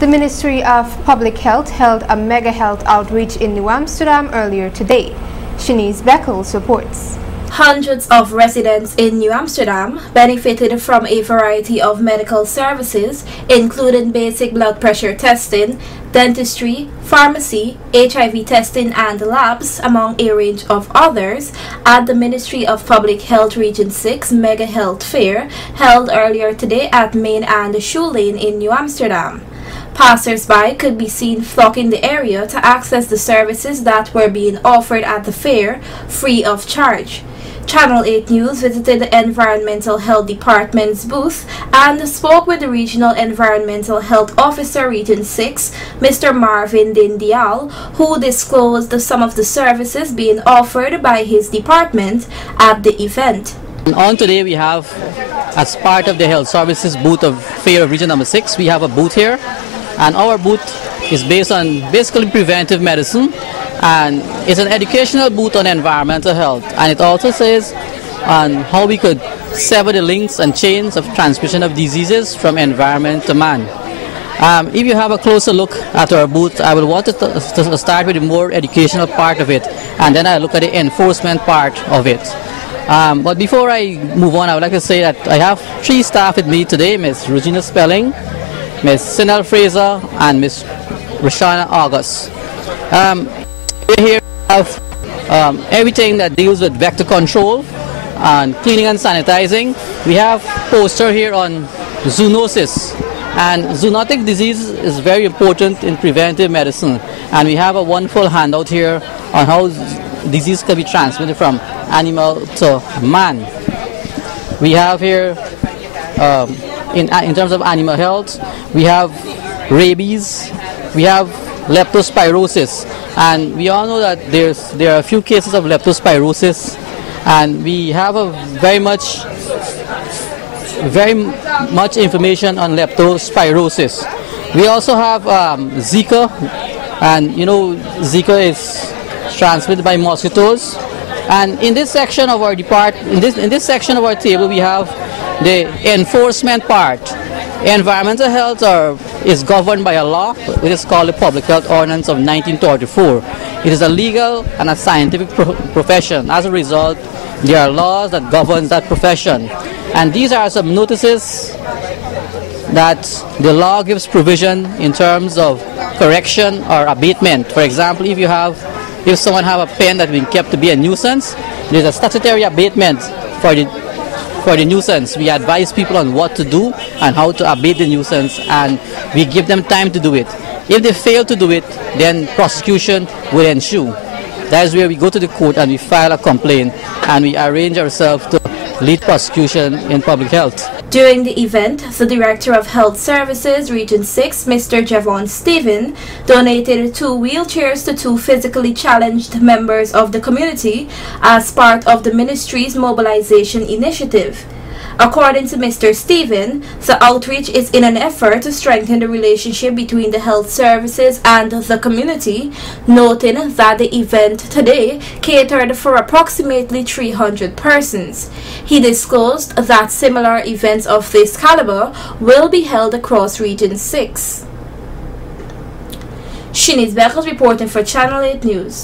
The Ministry of Public Health held a mega health outreach in New Amsterdam earlier today. Shanice Beckles reports. Hundreds of residents in New Amsterdam benefited from a variety of medical services, including basic blood pressure testing, dentistry, pharmacy, HIV testing and labs, among a range of others, at the Ministry of Public Health Region 6 Mega Health Fair held earlier today at Min.Of Lane in New Amsterdam. Passers-by could be seen flocking the area to access the services that were being offered at the fair free of charge. Channel 8 News visited the Environmental Health Department's booth and spoke with the Regional Environmental Health Officer Region 6, Mr. Marvin Dindial, who disclosed some of the services being offered by his department at the event. On today we have, as part of the health services booth of Fair Region number 6, we have a booth here, and our booth is based on basically preventive medicine, and it's an educational booth on environmental health, and it also says on how we could sever the links and chains of transmission of diseases from environment to man. If you have a closer look at our booth, I will want to start with the more educational part of it, and then I'll look at the enforcement part of it. But before I move on, I would like to say that I have 3 staff with me today: Ms. Regina Spelling, Ms. Sinel Fraser, and Ms. Rashana August. Here we have everything that deals with vector control and cleaning and sanitizing. We have poster here on zoonosis, and zoonotic disease is very important in preventive medicine, and we have a wonderful handout here on how disease can be transmitted from animal to man. We have here in terms of animal health, we have rabies, we have leptospirosis, and we all know that there are a few cases of leptospirosis, and we have a very much information on leptospirosis. We also have Zika, and you know Zika is transmitted by mosquitoes. And in this section of our in this section of our table, we have the enforcement part. Environmental health is governed by a law, which is called the Public Health Ordinance of 1934. It is a legal and a scientific profession. As a result, there are laws that govern that profession. And these are some notices that the law gives provision in terms of correction or abatement. For example, if someone have a pen that's been kept to be a nuisance, there's a statutory abatement for the nuisance. We advise people on what to do and how to abate the nuisance, and we give them time to do it. If they fail to do it, then prosecution will ensue. That is where we go to the court and we file a complaint, and we arrange ourselves to lead prosecution in public health. During the event, the Director of Health Services Region 6, Mr. Javon Stephen, donated 2 wheelchairs to 2 physically challenged members of the community as part of the ministry's mobilization initiative. According to Mr. Stephen, the outreach is in an effort to strengthen the relationship between the health services and the community, noting that the event today catered for approximately 300 persons. He disclosed that similar events of this caliber will be held across Region 6. Shanice Beckles reporting for Channel 8 News.